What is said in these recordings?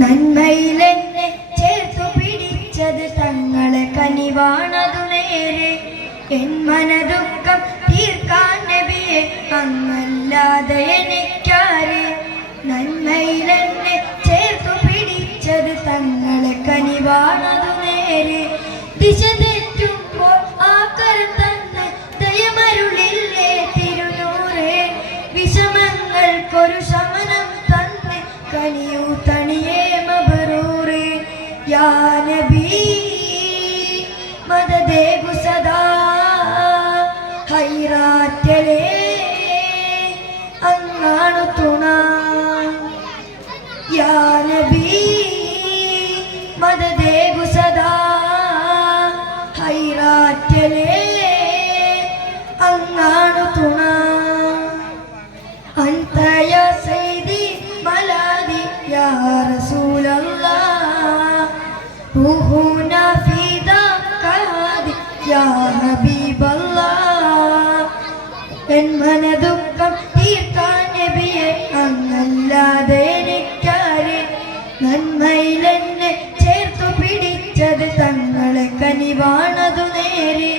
നന്മയിലെന്നെ ചേർത്തു പിടിച്ചത് തങ്ങളെ കനിവാണതു നേരെ. എൻ മനദുഃഖം തീർക്കാൻ നബിയെ അങ്ങല്ലാതെ എനിക്കാരെ. നന്മയിലെന്നെ ചേർത്തു പിടിച്ചത് തങ്ങളെ കനിവാണതു നേരെ. ദിശ തെറ്റുമ്പോൾ ആ തന്നെ ദയമരുളില്ലേ തിരുനൂറെ. വിഷമങ്ങൾക്കൊരു ശമനം തന്നെ കനിയൂ തണിയേ മബറൂറേ യാ നബി മനദുഃഖം തീർക്കാൻ നബിയെ അങ്ങല്ലാതെ എനിക്കാരെ നന്മയിലെന്നെ ചേർത്തു പിടിച്ചത് തങ്ങളെ കനിവാണതു നേരെ.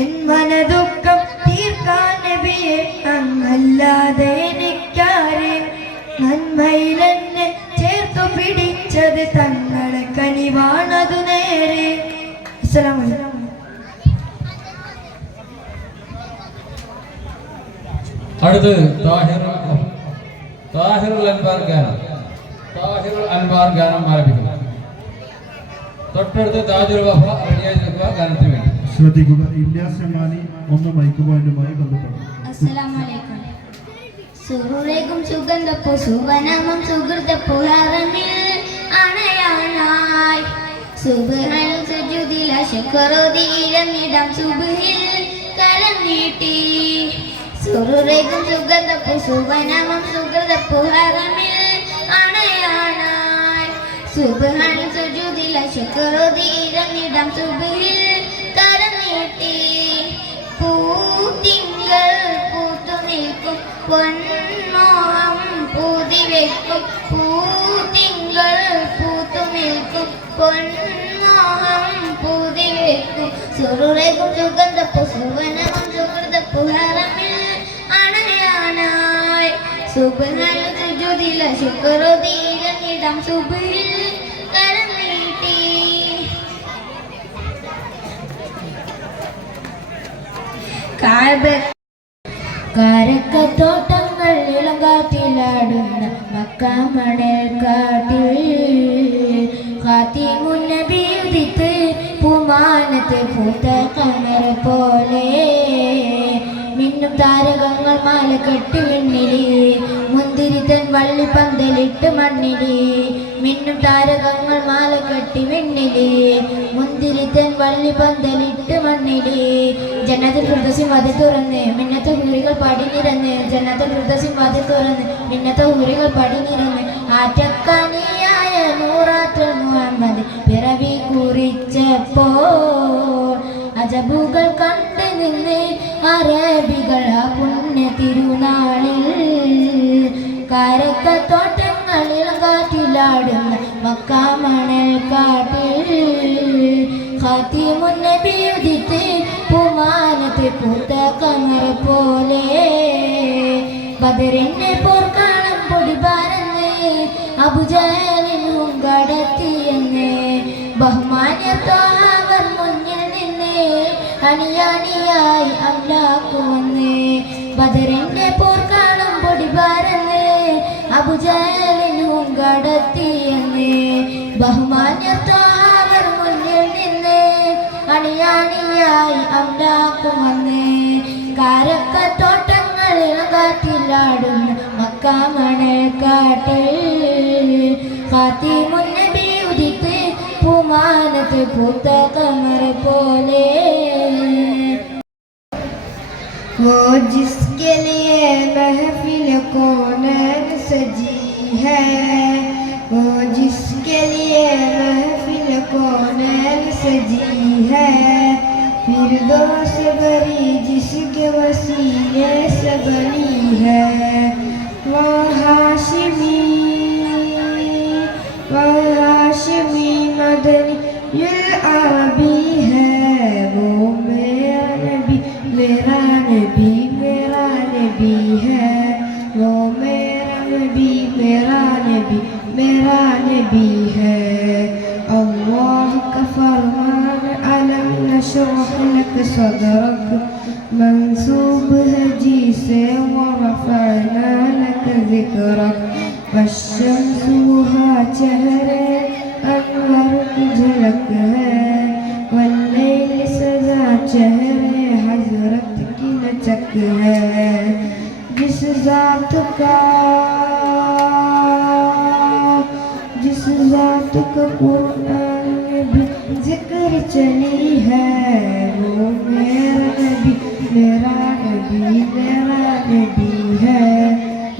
എൻ മനദുഃഖം തീർക്കാൻ നബിയെ അങ്ങല്ലാതെ എനിക്കാരെ നന്മയിലെന്നെ ചേർത്തു പിടിച്ചത് തങ്ങളെ കനിവാണതു നേരെ. അസ്സലാമു അടുത്ത് താഹിർ താഹിറുൽ അൻബാർ ഗാനം. താഹിറുൽ അൻബാർ ഗാനം ആരംഭിക്കുന്നു. തൊട്ടടുത്ത് താജുൽ വഫ റെഡിയായി നിൽക്കുക ഗാനത്തിന് വേണ്ടി. ശ്രദ്ധിക്കുക ഇല്യാസ് എമാനി ഒന്ന് മൈക്ക് പോയിന്റുമായി ബന്ധപ്പെടും സുഹൃലേക്കും സുഗന്ധപ്പൂ സുവനമം സുഹൃതപ്പൂ ഹറമിൽ അണയാനായി. സുബഹൽ സുജുദില ശുക്രോദീരമിടം സുബഹിൽ കരം നീട്ടി. സുഹൃതേക്കും സുഗന്ധപ്പൂ സുവനമം സുഹൃതപ്പൂ അണയാണായി സുബഹാൻ സുജുതില സുജുദില സുബിൽ കരം നീട്ടി പൂത്തിങ്കൾ പൂത്തു നിൽക്കും പൊന്മോഹം പൂതി വെക്കും. പൂത്തിങ്കൾ പൂത്തു നിൽക്കും പൊന്മോഹം പൂതി വെക്കും. സുറുറേക്കും സുഗന്ധപ്പു സുവനവും സുഹൃതപ്പു ഹറമിൽ ഇളം സുജുദില ശുക്രുതീരനിടം സുബിൽ കരം നീട്ടി കാരക്കത്തോട്ടങ്ങൾ ഇളങ്കാറ്റിലാടുന്ന കാട്ടിൽ. ഹാത്തിമുന്നബി ഉദിത്ത് പൂമാനത്ത് പൂത്ത കണ്ണർ പോലെ. മിന്നും താരകങ്ങൾ മാല കെട്ടി വിണ്ണിലി മുന്തിരി വള്ളിപ്പന്തലിട്ട് വള്ളി പന്തലിട്ട് മണ്ണിലി മിന്നും താരകങ്ങൾ മാല കെട്ടി വിണ്ണിലി. മുന്തിരിതൻ വള്ളിപ്പന്തലിട്ട് വള്ളി പന്തലിട്ട് മണ്ണിലി ജനത ഹൃദസി മതി തുറന്ന് മിന്നത്തെ ഊരികൾ പടിനിരന്ന് ജനത ഹൃദസി മതി തുറന്ന് മിന്നത്തെ ഊരികൾ പടിനിരന്ന്. ആറ്റക്കനിയായ നൂറാത്ര മുഹമ്മദ് പിറവി കുറിച്ചപ്പോൾ അജബുകൾ കണ്ട് നിന്ന് അറബികൾ ആ പുണ്യ തിരുനാളിൽ കാരക്കത്തോട്ടങ്ങളിൽ കാറ്റിലാടുന്ന മക്കാമണൽ കാട്ടിൽ. ഖാത്തിമുന്നബി ഉദിത്ത് പുമാനത്തെ പൂത്ത കമറ പോലെ. ബദറിന്റെ പോർക്കാളം പൊടി പറന്ന് അബുജാലിനും കടത്തിയെന്ന് ബഹുമാനത്തോവർ മുന്നിൽ നിന്ന് അണിയണിയായി അമ്ലാക്കുവന്ന് ബദറിന്റെ അബുജാലിനും കടത്തിയെന്ന് ബഹുമാന്യത്തോവർ മുന്നിൽ നിന്ന് അണിയണിയായി അമ്ലാക്കുവന്ന് കാരക്കത്തോട്ടങ്ങളിൽ കാറ്റിലാടുന്ന മക്കാമണൽ കാട്ടിൽ കാത്തിമുന്നബി ഉദിത്ത് പൂമാനത്ത് പൂത്ത കമറ പോലെ वो जिसके लिए महफिल कौन सजी है, वो जिसके लिए महफिल कौन सजी है। फिर दोस्त बरी जिसके वसीले से बनी है। शोहनत सदरक, मंसूब है जी से वरफना लक जिक्रक पश्चम्स वहा चेहरे, अनवर की झलक है। वल्लैल सजा चेहरे, हज़रत की लचक है। जिस जात का, जिस जात का ज़िक्र चली है। वो मेरा नबी मेरा नबी मेरा नबी है।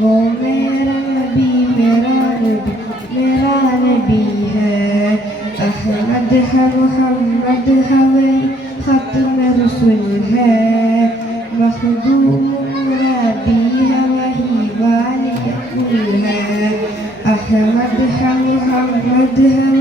वो मेरा नबी मेरा नबी मेरा नबी है। अहमद है, मोहम्मद है, वही खत्म रसुल है। मखदूम मुरादी है, वही वाली है। अहमद है, मोहम्मद है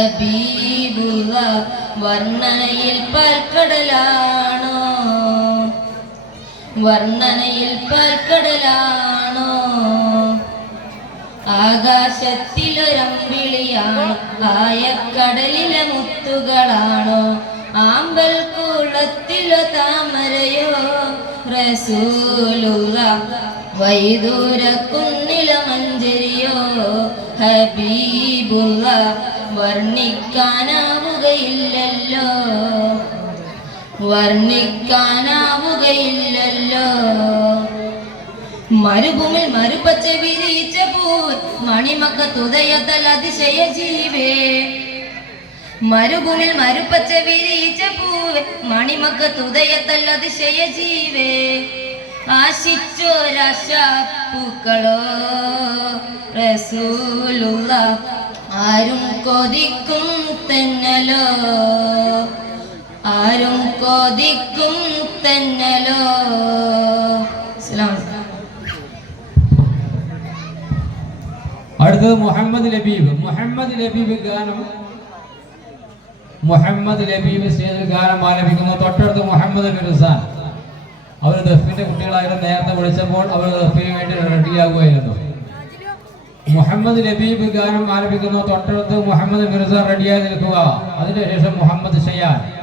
ഹബീബുള്ള വർണനയിൽ പൽക്കടലാണോ? വർണനയിൽ പൽക്കടലാണോ? ആകാശത്തിലൊരമ്പിളിയാണോ ആയക്കടലിലെ മുത്തുകളാണോ ആമ്പൽ കൂളത്തിലോ താമരയോ? റസൂലുള്ള വൈദൂര കുന്നില മഞ്ചരിയോ? ഹബീബുള്ള വർണിക്കാനാവുകയില്ലല്ലോ. വർണിക്കാനാവുകയില്ലല്ലോ. മരുഭൂമിൽ മരുപ്പച്ച വിരിച്ച പൂ മണിമക്ക തുതയത്തൽ അതിശയ ജീവേ മരുഭൂമിൽ മരുപ്പച്ച വിരിച്ച പൂ മണിമക്ക തുതയത്തൽ അതിശയ ജീവേ ആശിച്ചോരാശാപ്പൂക്കളോ റസൂലുള്ള ആരും കൊതിക്കും തന്നലോ? ആരും കൊതിക്കും തന്നലോ. അടുത്തത് മുഹമ്മദ് ലബീബ്. മുഹമ്മദ് ലബീബ് ഗാനം മുഹമ്മദ് ലബീബ് സ്റ്റേജിൽ ഗാനം ആലപിക്കുന്നു. തൊട്ടടുത്ത് മുഹമ്മദ് മിർസാൻ അവർ ദഫിന്റെ കുട്ടികളായിരുന്നു നേരത്തെ വിളിച്ചപ്പോൾ അവർ ദഫിന് വേണ്ടി റെഡിയാകുമായിരുന്നു മുഹമ്മദ് ലബീബ് ഗാനം ആരംഭിക്കുന്നു തൊട്ടടുത്ത് മുഹമ്മദ് മിർസ റെഡിയായി നിൽക്കുക. അതിനുശേഷം മുഹമ്മദ് ഷയാൻ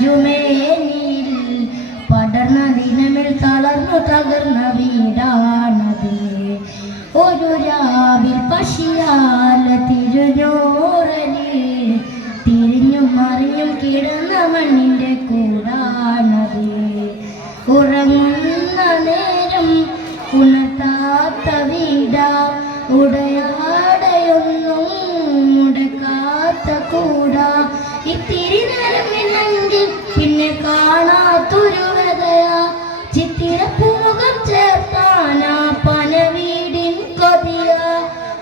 തിരുമേനിൽ പടർന്ന ദിനമിൽ തളർന്നു തകർന്ന വീടാണത് ഒരു രാവിൽ പശിയാല തിരുനോറലിൽ തിരിഞ്ഞും മറിഞ്ഞും കിടന്ന മണ്ണിന്റെ കൂടാണത് ഉറങ്ങുന്ന നേരം ഉണർത്താത്ത വീട ഉടയാടയൊന്നും മുടക്കാത്ത കൂട. ഇത്തിരി നേരം ഇല്ലെങ്കിൽ പിന്നെ കാണാത്തൊരു വ്യതയാ ചിത്തിരപ്പൂമുഖം ചേർത്താനാ പനവീടിൻ കൊതിയ.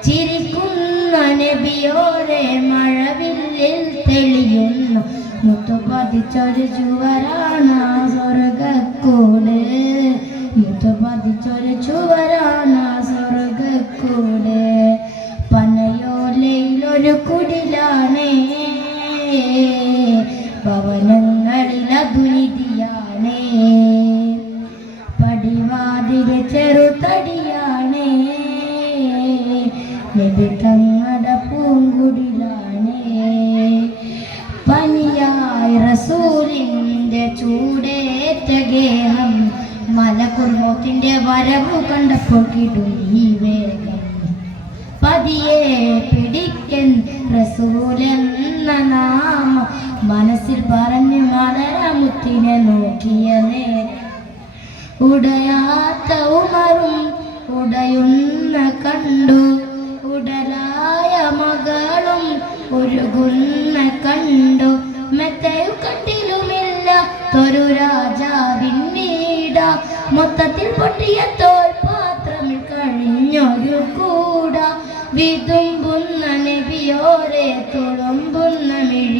ചിരിക്കുന്ന നബിയോരെ മഴവില്ലിൽ തെളിയുന്നു. മുത്തുപതിച്ചൊരു ചുവരാണ് സ്വർഗക്കൂട് മുത്തുപതിച്ചൊരു ചുവരാണ് സ്വർഗക്കൂട് പനയോലയിലൊരു കുടിലാണേ. പനിയായി റസൂലിന്റെ ചൂടേറ്റ ഗേഹം മലക്കുർമോത്തിന്റെ വരവ് കണ്ടപ്പോൾ കിടുങ്ങി. മനസ്സിൽ പറഞ്ഞ് മലരമുത്തിനെ നോക്കിയ നേരം ഉടയാത്ത ഉമറും ഉടയുന്ന കണ്ടു. ഉടലായ മകളും ഒരുകുന്ന കണ്ടു. മെത്തയു കണ്ടിലുമില്ല തൊരു രാജാവിൻ മൊത്തത്തിൽ പൊട്ടിയ തോൽ പാത്രമിൽ കഴിഞ്ഞൊരു കൂട. വിതുമ്പുന്ന നബിയോരെ തുളുമ്പുന്ന മിഴിനീരെ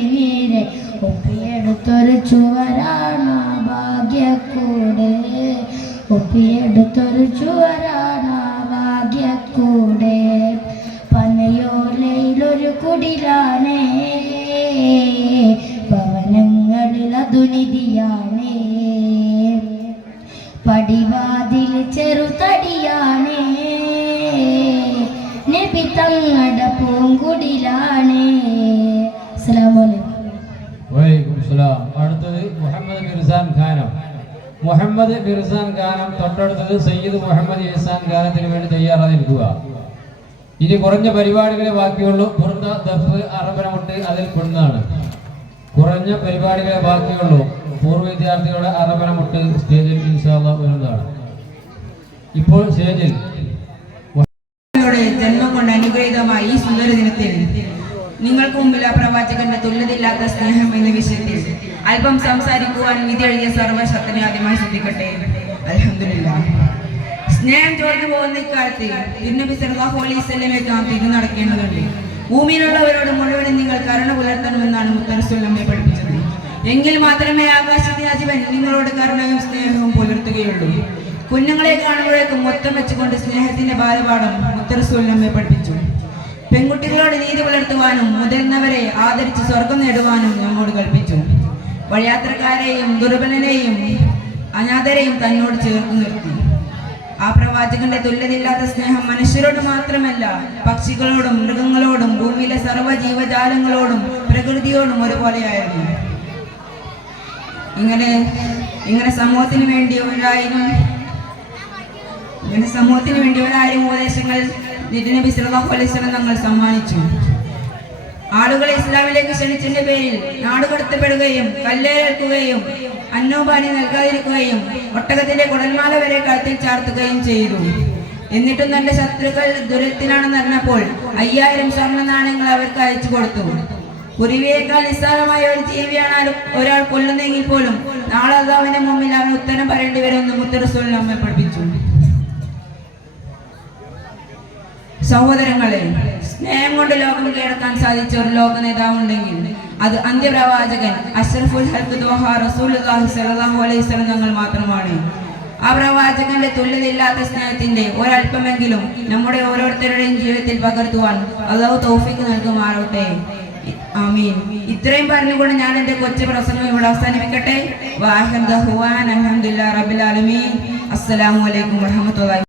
ഒപ്പിയെടുത്തൊരു ചുവരാണ് ഭാഗ്യക്കൂട്. ഒപ്പിയെടുത്തൊരു ചുവരാണ് ഭാഗ്യക്കൂട്. മുഹമ്മദ് മിർസാൻ ഖാനം. മുഹമ്മദ് മിർസാൻ ഖാനം തൊട്ടടുത്തത് സയ്യിദ് മുഹമ്മദ് ഇഹ്സാൻ ഖാനത്തിന് വേണ്ടി തയ്യാറായി നിൽക്കുക ഇനി കുറഞ്ഞ പരിപാടികളെ ബാക്കിയുള്ളൂ. ബുർദ ദഫ് അറബനമുട്ട് അതിൽ പെടുന്നതാണ് കുറഞ്ഞ പരിപാടികളെ ബാക്കിയുള്ളൂ. പൂർവ വിദ്യാർത്ഥികളുടെ അറബനമുട്ട് സ്റ്റേജിൽ ഇൻഷാല്ല വരുന്നതാണ്. ഇപ്പോൾ സ്റ്റേജിൽ ജന്മം കൊണ്ട് അനുഗ്രഹീതമായ ഈ സുന്ദര ദിനത്തിൽ നിങ്ങൾക്ക് മുമ്പിൽ ആ പ്രവാചകന്റെ തുല്യതില്ലാത്ത സ്നേഹം എന്ന വിഷയത്തിൽ അല്പം സംസാരിക്കുവാൻ വിധി എഴുതിയ സർവശക്തനെ ആദ്യമായി ശ്രദ്ധിക്കട്ടെ. അലഹമില്ല സ്നേഹം ചോർന്നു പോകുന്ന ഇക്കാലത്ത് തിരുനബി സല്ലല്ലാഹു അലൈഹി തിരിഞ്ഞു നടക്കേണ്ടതുണ്ട്. ഭൂമിയിലുള്ളവരോട് മുഴുവനും നിങ്ങൾ കരുണ പുലർത്തണമെന്നാണ് മുത്തരസുല്ലമ്മയെ പഠിപ്പിച്ചത്. എങ്കിൽ മാത്രമേ ആകാശത്തെ അജീവൻ നിങ്ങളോട് കരുണയും സ്നേഹവും പുലർത്തുകയുള്ളൂ. കുഞ്ഞുങ്ങളെ കാണുമ്പോഴേക്കും മൊത്തം വെച്ചുകൊണ്ട് സ്നേഹത്തിന്റെ ബാലപാഠം മുത്തരസുല്ലമ്മയെ പഠിപ്പിച്ചു. പെൺകുട്ടികളോട് നീതി പുലർത്തുവാനും മുതിർന്നവരെ ആദരിച്ച് സ്വർഗം നേടുവാനും നമ്മോട് കൽപ്പിച്ചു. വഴിയാത്രക്കാരെയും ദുർബലനെയും അനാഥരെയും തന്നോട് ചേർത്ത് നിർത്തി. ആ പ്രവാചകന്റെ തുല്യതില്ലാത്ത സ്നേഹം മനുഷ്യരോട് മാത്രമല്ല പക്ഷികളോടും മൃഗങ്ങളോടും ഭൂമിയിലെ സർവ ജീവജാലങ്ങളോടും പ്രകൃതിയോടും ഒരുപോലെയായിരുന്നു ഇങ്ങനെ ഇങ്ങനെ സമൂഹത്തിന് വേണ്ടി ഒരായിരം ഇങ്ങനെ സമൂഹത്തിന് വേണ്ടി ഒരായിരം ഉപദേശങ്ങൾ നബി സല്ലല്ലാഹു അലൈഹി വസല്ലം തങ്ങൾ സമ്മാനിച്ചു. ആളുകളെ ഇസ്ലാമിലേക്ക് ക്ഷണിച്ചതിന്റെ പേരിൽ നാടുകടത്തപ്പെടുകയും കല്ലേൽക്കുകയും അന്നോപാനി നൽകാതിരിക്കുകയും ഒട്ടകത്തിന്റെ കുടൽമാല വരെ കഴുത്തിൽ ചാർത്തുകയും ചെയ്തു. എന്നിട്ടും തന്റെ ശത്രുക്കൾ ദുരിതത്തിലാണെന്ന് അറിഞ്ഞപ്പോൾ അയ്യായിരം സ്വർണ നാണയങ്ങൾ അവർക്ക് അയച്ചു കൊടുത്തു. കുരുവിയേക്കാൾ നിസ്സാരമായ ഒരു ജീവിയാണ് ഒരാൾ കൊല്ലുന്നെങ്കിൽ പോലും നാളെ അതാവിന്റെ മുമ്പിൽ അവൻ ഉത്തരം പറയേണ്ടി വരുമെന്ന് മുത്തറസൂൽ നമ്മെ പഠിപ്പിച്ചു. സഹോദരങ്ങളെ സ്നേഹം കൊണ്ട് ലോകം കീഴടക്കാൻ സാധിച്ച ഒരു ലോക നേതാവുണ്ടെങ്കിൽ അത് അന്ത്യപ്രവാചകൻ സ്വല്ലല്ലാഹു അലൈഹി മാത്രമാണ്. ആ പ്രവാചകന്റെ തുല്യതയില്ലാത്ത സ്നേഹത്തിന്റെ ഒരല്പമെങ്കിലും നമ്മുടെ ഓരോരുത്തരുടെയും ജീവിതത്തിൽ പകർത്തുവാൻ അള്ളാഹു തോഫിക്ക് നൽകുമാറട്ടെ ആമീൻ. ഇത്രയും പറഞ്ഞുകൊണ്ട് ഞാൻ എന്റെ കൊച്ചു പ്രസംഗം ഇവിടെ അവസാനിപ്പിക്കട്ടെ. അസ്സലാമു അലൈക്കും വറഹ്മത്തുള്ളാഹി